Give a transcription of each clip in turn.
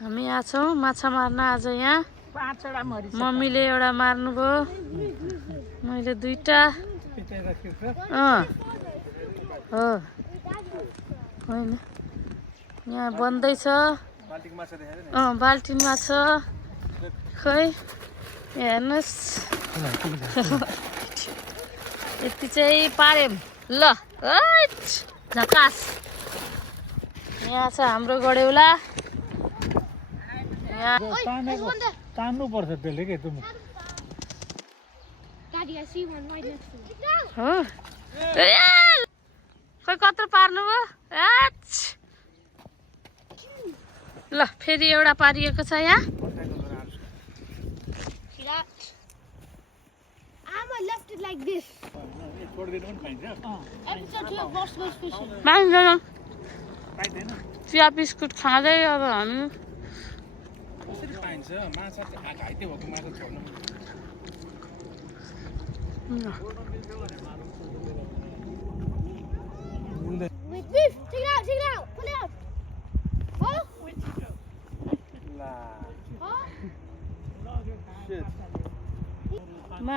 हामी यहाँ छौँ माछा मार्न आज यहाँ मम्मीले एउटा मार्नुभयो मैले दुईटा हो होइन यहाँ बन्दैछ बाल्टिनमा छ खै हेर्नुहोस् यति चाहिँ पार्यौँ ल झकास यहाँ छ हाम्रो गडेउला तान्नु पर्छ त्यसले के तुम खै कत्रो पार्नु भयो ल फेरि एउटा पारिएको छ यहाँ चिया बिस्कुट खाँदै अब हामी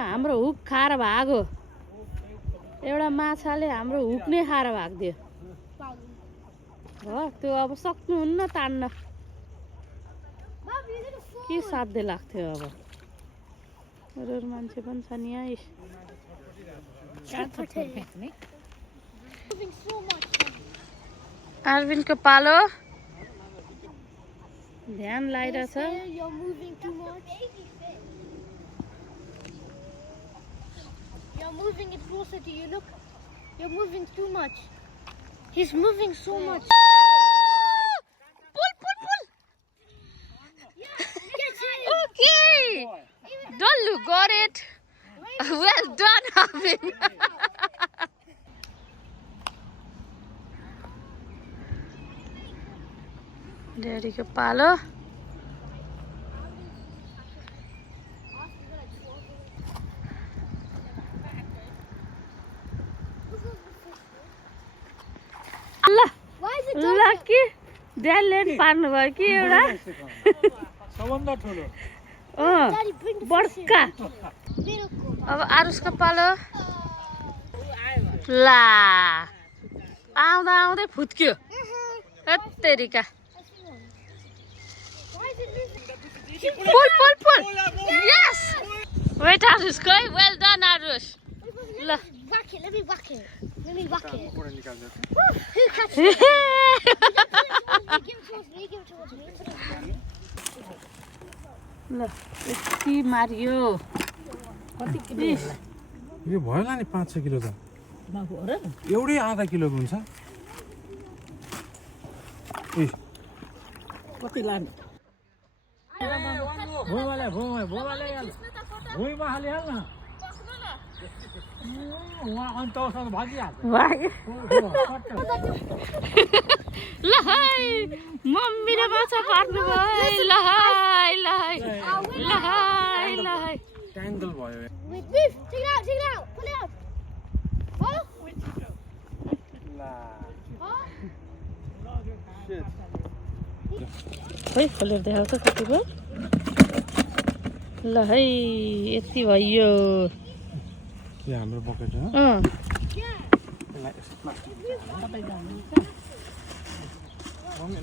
हाम्रो हुक खाएर भागो एउटा माछाले हाम्रो हुक नै खाएर भागिदियो हो त्यो अब सक्नुहुन्न तान्न के साध्य लाग्थ्यो अब अरू मान्छे पनि छ नि यहाँ आर्विनको पालो ध्यान लगाइरहेछ You're moving it closer to you. Look, you're moving too much. He's moving so much. Pull. Okay. Don't look, got it. Well done, Arvin. Daddy ko palo. Lucky ड्याडले पार्नु भयो कि एउटा बड्का अब आरुषको पालो ला आउँदा आउँदै फुत्क्यो तेरिका पुल यस वेट आरुष खै वेल डन आरुष ल Let me whack it. Who catches it? Give it towards me. ल यति मारियो कति किलो यो भयो होला नि 5-6 किलो त एउटै आधा किलोको हुन्छ ए कति लाने भोवाले यार भुइँमा हालिहाल न ल है मम्मीले माछा पार्नु भयो ल है ट्याङ्गल भयो Take it out. Pull it out. खै खोलेर देखाउँछ कतिको ल है यति भयो यो हाम्रो बकेट हो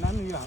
नानी यो